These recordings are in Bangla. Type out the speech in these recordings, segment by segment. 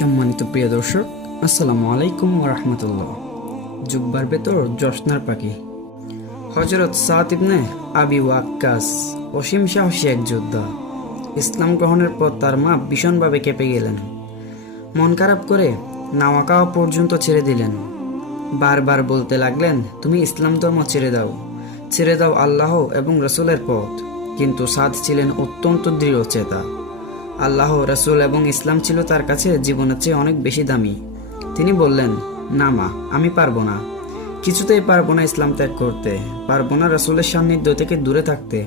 সম্মানিত প্রিয় দর্শক, আসসালামু আলাইকুম রহমতুল্লাহ। জুব্বার ভেতর জশনার পাখি। হজরত সাত ইবনে আবি ওয়াক্কাস, অসীম সাহসী এক যোদ্ধা। ইসলাম গ্রহণের পর তার মা ভীষণভাবে কেঁপে গেলেন। মন খারাপ করে নাওয়া খাওয়া পর্যন্ত ছেড়ে দিলেন। বারবার বলতে লাগলেন, তুমি ইসলাম ধর্ম ছেড়ে দাও। ছেড়ে দাও আল্লাহ এবং রসুলের পথ। কিন্তু সাদ ছিলেন অত্যন্ত দৃঢ় চেতা আল্লাহ রসুল এবং ইসলাম ছিল তার কাছে জীবনের চেয়ে অনেক বেশি দামি। তিনি বললেন, না মা, আমি পারব না। কিছুতেই পারব না ইসলাম ত্যাগ করতে, পারব না রসুলের সান্নিধ্য থেকে দূরে থাকতে।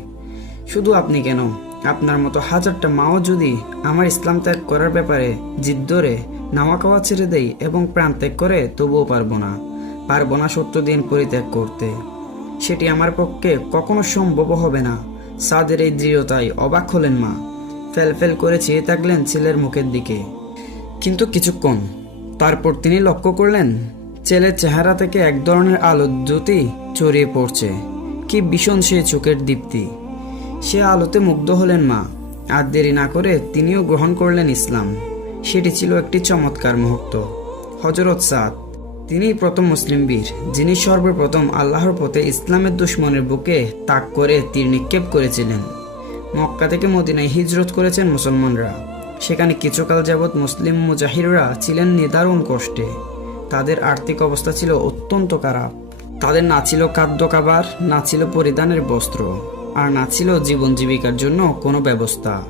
শুধু আপনি কেন? আপনার মতো হাজারটা মাও যদি আমার ইসলাম ত্যাগ করার ব্যাপারে জিদ ধরে খাওয়া ছেড়ে দেই এবং প্রাণ ত্যাগ করে, তবুও পারব না। পারব না সত্য দিন পরিত্যাগ করতে। সেটি আমার পক্ষে কখনো সম্ভব হবে না। সাদের এই দৃঢ়তায় অবাক হলেন মা। ফেল ফেল করে চেয়ে থাকলেন ছেলের মুখের দিকে। কিন্তু কিছুক্ষণ তারপর তিনি লক্ষ্য করলেন, ছেলের চেহারা থেকে এক ধরনের আলো জ্যোতি ছড়িয়ে পড়ছে। কি ভীষণ সে চোখের দীপ্তি। সে আলোতে মুগ্ধ হলেন মা, আর দেরি না করে তিনিও গ্রহণ করলেন ইসলাম। সেটি ছিল একটি চমৎকার মুহূর্ত। হজরত সাদ তিনি প্রথম মুসলিম বীর, যিনি সর্বপ্রথম আল্লাহর পথে ইসলামের দুশ্মনের বুকে তাক করে তীর নিক্ষেপ করেছিলেন। মক্কা থেকে মদিনায় হিজরত করেছেন মুসলমানরা। সেখানে কিছুকাল যাবৎ মুসলিম মুজাহিররা ছিলেন নিদারুণ কষ্টে। তাদের আর্থিক অবস্থা ছিল অত্যন্ত খারাপ। তাদের না ছিল খাদ্য খাবার, না ছিল পরিধানের বস্ত্র, আর না ছিল জীবন জীবিকার জন্য কোনো ব্যবস্থা।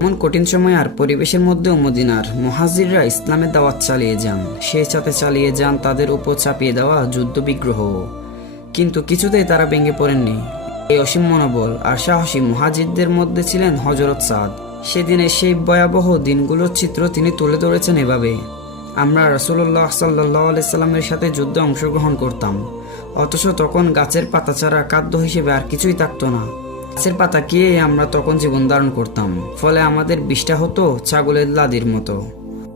এমন কঠিন সময় আর পরিবেশের মধ্যেও মদিনার মহাজিররা ইসলামের দাওয়াত চালিয়ে যান। সেই সাথে চালিয়ে যান তাদের উপর চাপিয়ে দেওয়া যুদ্ধবিগ্রহ। কিন্তু কিছুতেই তারা ভেঙে পড়েননি। এই অসীম মনোবল আর সাহসী মহাজিদদের মধ্যে ছিলেন হজরত সাদ। সেদিনের সেই ভয়াবহ দিনগুলোর চিত্র তিনি তুলে ধরেছেন এভাবে। আমরা রসুল্লাহ সাল্লাহ সাল্লামের সাথে যুদ্ধে অংশগ্রহণ করতাম। অথচ তখন গাছের পাতা ছাড়া খাদ্য হিসেবে আর কিছুই থাকতো না। গাছের পাতা খেয়ে আমরা তখন জীবন ধারণ করতাম। ফলে আমাদের বিষ্ঠা হতো ছাগলের লাদির মতো।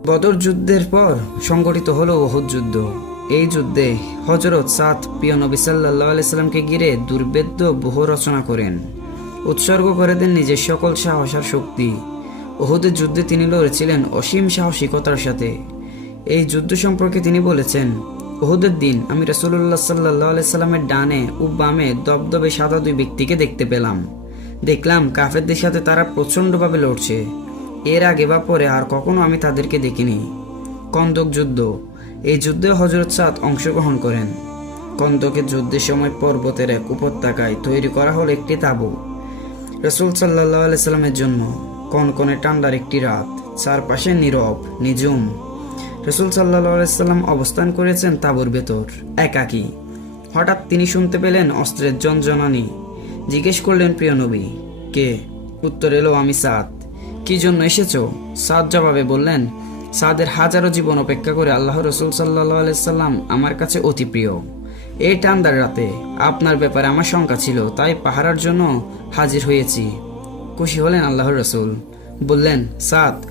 বদর যুদ্ধের পর সংগঠিত হলো ওহুদ যুদ্ধ। এই যুদ্ধে হজরত সাত প্রিয় নবী সাল্লাহ আলাইসাল্লামকে ঘিরে দুর্বেদ্য বহু রচনা করেন। উৎসর্গ করে দেন নিজের সকল সাহস আর শক্তি। ওহুদের যুদ্ধে তিনি লড়েছিলেন অসীম সাহসিকতার সাথে। এই যুদ্ধ সম্পর্কে তিনি বলেছেন ওহুদের দিন আমি রসুল্লাহ সাল্লাহ আলাইসাল্লামের ডানে ও বামে দবদবে সাদা দুই ব্যক্তিকে দেখতে পেলাম। দেখলাম কাফেরদের সাথে তারা প্রচণ্ডভাবে লড়ছে। এর আগে বা পরে আর কখনো আমি তাদেরকে দেখিনি। কন্দক যুদ্ধ এই যুদ্ধে হজরত সাদ অংশগ্রহণ করেন। কন্দকের যুদ্ধের সময় পর্বতের এক উপত্যকায় তৈরি করা হল একটি তাঁবু। রসুল সাল্লাহ আলাইসাল্লামের জন্য কনকনে ঠান্ডার একটি রাত, চারপাশে নীরব, নিঝুম। রসুল সাল্লাহ আলাইসাল্লাম অবস্থান করেছেন তাঁবুর ভেতর, একাকী। হঠাৎ তিনি শুনতে পেলেন অস্ত্রের জনজনানি জিজ্ঞেস করলেন, প্রিয় নবী, কে? উত্তর এলো, আমি সাদ। কি জন্য এসেছ? সাদ জবাবে বললেন সাদের হাজারো জীবন অপেক্ষা করে আল্লাহ রসুল সাল্লাহ আলাইসাল্লাম আমার কাছে অতি প্রিয়। এই ঠান্ডার রাতে আপনার ব্যাপারে আমার শঙ্কা ছিল, তাই পাহারার জন্য হাজির হয়েছি। খুশি হলেন আল্লাহর রসুল। বললেন, সাদ,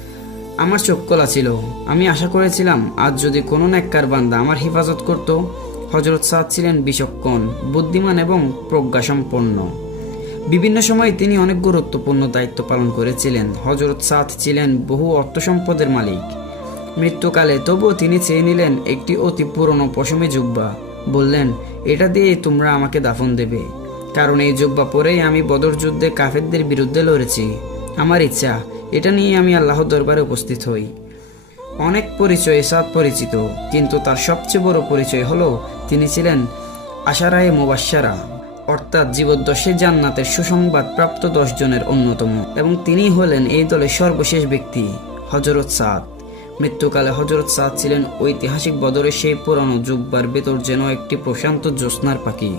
আমার চোখ খোলা ছিল। আমি আশা করেছিলাম, আজ যদি কোনো নেককার বান্দা আমার হেফাজত করত। হজরত সাদ ছিলেন বিচক্ষণ বুদ্ধিমান এবং প্রজ্ঞাসম্পন্ন। বিভিন্ন সময়ে তিনি অনেক গুরুত্বপূর্ণ দায়িত্ব পালন করেছিলেন। হজরত সাদ ছিলেন বহু অর্থ সম্পদের মালিক। মৃত্যুকালে তবুও তিনি চেয়ে নিলেন একটি অতি পুরনো পশমে জুব্বা। বললেন, এটা দিয়ে তোমরা আমাকে দাফন দেবে। কারণ এই জুব্বা পরেই আমি বদর যুদ্ধে কাফেরদের বিরুদ্ধে লড়েছি। আমার ইচ্ছা, এটা নিয়ে আমি আল্লাহর দরবারে উপস্থিত হই। অনেক পরিচয়ে সাদ পরিচিত, কিন্তু তার সবচেয়ে বড় পরিচয় হলো তিনি ছিলেন আশারায়ে মুবাসারা অর্থাৎ জীবদ্দশে জান্নাতের সুসংবাদ প্রাপ্ত দশ জনের অন্যতম। এবং তিনি হলেন এই দলের সর্বশেষ ব্যক্তি হজরত সাদ। মৃত্যুকালে হজরত সাদ ছিলেন ঐতিহাসিক বদরের সেই পুরানো জুব্বার ভেতর যেন একটি প্রশান্ত জ্যোৎস্নার পাখি।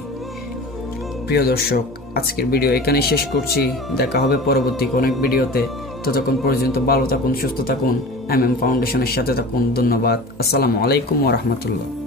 প্রিয় দর্শক, আজকের ভিডিও এখানে শেষ করছি। দেখা হবে পরবর্তী অনেক ভিডিওতে। ততক্ষণ পর্যন্ত ভালো থাকুন, সুস্থ থাকুন। এম এম ফাউন্ডেশনের সাথে থাকুন। ধন্যবাদ। আসসালামু আলাইকুম ওরহমতুল্লাহ